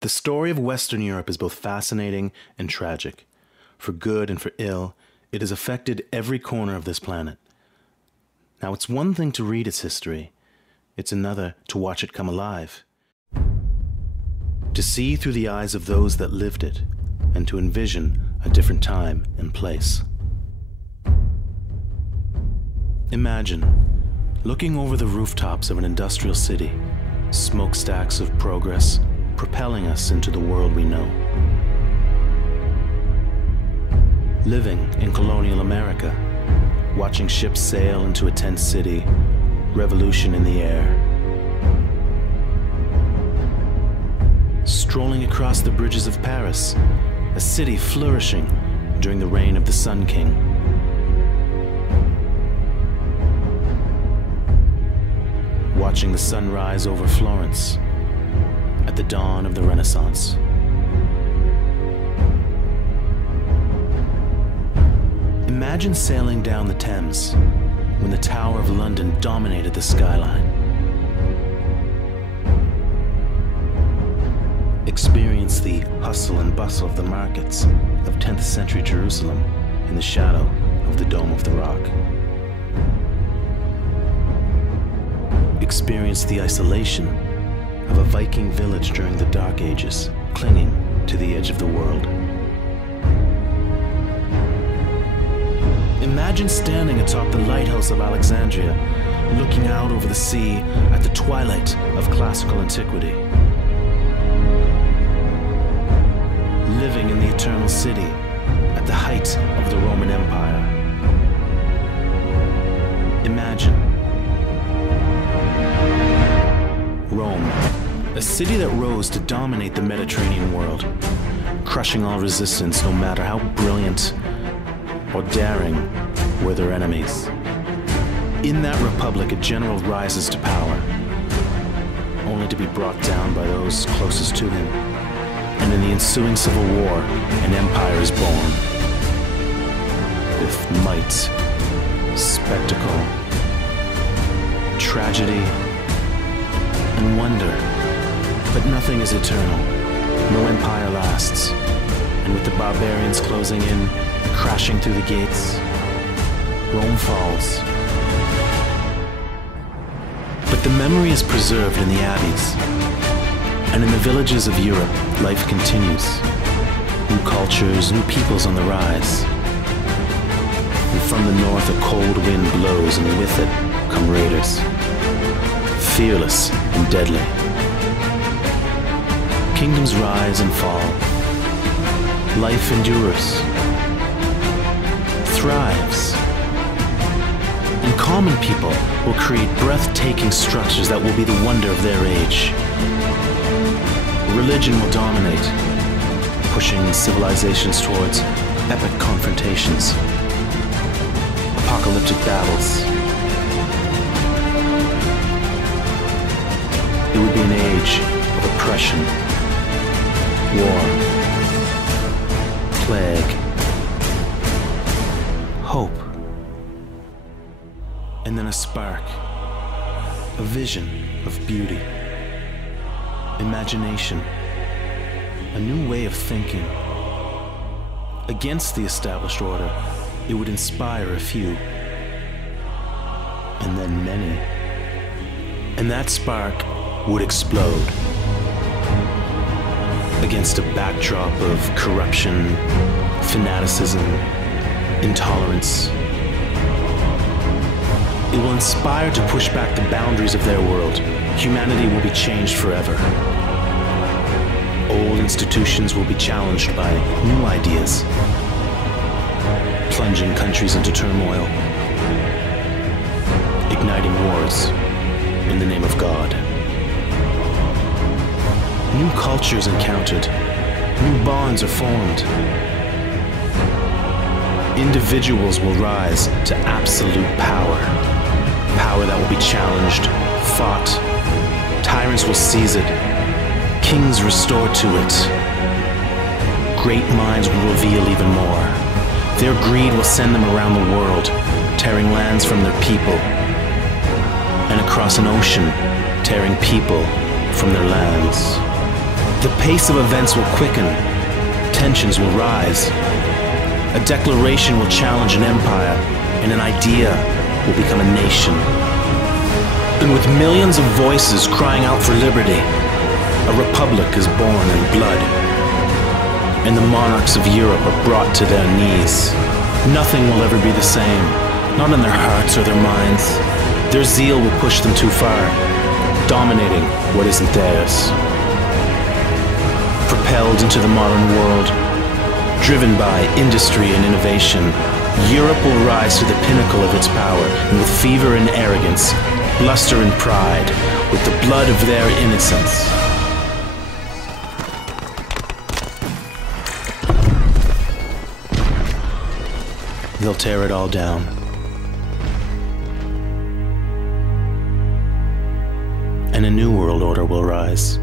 The story of Western Europe is both fascinating and tragic. For good and for ill, it has affected every corner of this planet. Now, it's one thing to read its history. It's another to watch it come alive. To see through the eyes of those that lived it, and to envision a different time and place. Imagine looking over the rooftops of an industrial city, smokestacks of progress propelling us into the world we know. Living in colonial America, watching ships sail into a tent city, revolution in the air. Strolling across the bridges of Paris, a city flourishing during the reign of the Sun King. Watching the sun rise over Florence at the dawn of the Renaissance. Imagine sailing down the Thames when the Tower of London dominated the skyline. Experience the hustle and bustle of the markets of 10th century Jerusalem in the shadow of the Dome of the Rock. Experience the isolation of a Viking village during the Dark Ages, clinging to the edge of the world. Imagine standing atop the lighthouse of Alexandria, looking out over the sea at the twilight of classical antiquity. Living in the Eternal City at the height of the Roman Empire. Imagine Rome, a city that rose to dominate the Mediterranean world, crushing all resistance no matter how brilliant or daring were their enemies. In that republic, a general rises to power, only to be brought down by those closest to him. And in the ensuing civil war, an empire is born. With might, spectacle, tragedy, and wonder. But nothing is eternal. No empire lasts. And with the barbarians closing in, crashing through the gates, Rome falls. But the memory is preserved in the abbeys. And in the villages of Europe, life continues. New cultures, new peoples on the rise. And from the north, a cold wind blows, and with it come raiders. Fearless and deadly. Kingdoms rise and fall. Life endures. Thrives. And common people will create breathtaking structures that will be the wonder of their age. Religion will dominate, pushing civilizations towards epic confrontations, apocalyptic battles. It would be an age of oppression, war, plague, hope, and then a spark, a vision of beauty. Imagination, a new way of thinking. Against the established order, it would inspire a few, and then many. And that spark would explode. Against a backdrop of corruption, fanaticism, intolerance. It will inspire to push back the boundaries of their world. Humanity will be changed forever. Old institutions will be challenged by new ideas, plunging countries into turmoil, igniting wars in the name of God. New cultures encountered, new bonds are formed. Individuals will rise to absolute power, power that will be challenged, fought. Tyrants will seize it, kings restore to it. Great minds will reveal even more. Their greed will send them around the world, tearing lands from their people, and across an ocean, tearing people from their lands. The pace of events will quicken, tensions will rise. A declaration will challenge an empire, and an idea will become a nation. And with millions of voices crying out for liberty, a republic is born in blood. And the monarchs of Europe are brought to their knees. Nothing will ever be the same, not in their hearts or their minds. Their zeal will push them too far, dominating what isn't theirs. Propelled into the modern world, driven by industry and innovation, Europe will rise to the pinnacle of its power, and with fever and arrogance, bluster and pride, with the blood of their innocence. They'll tear it all down. And a new world order will rise.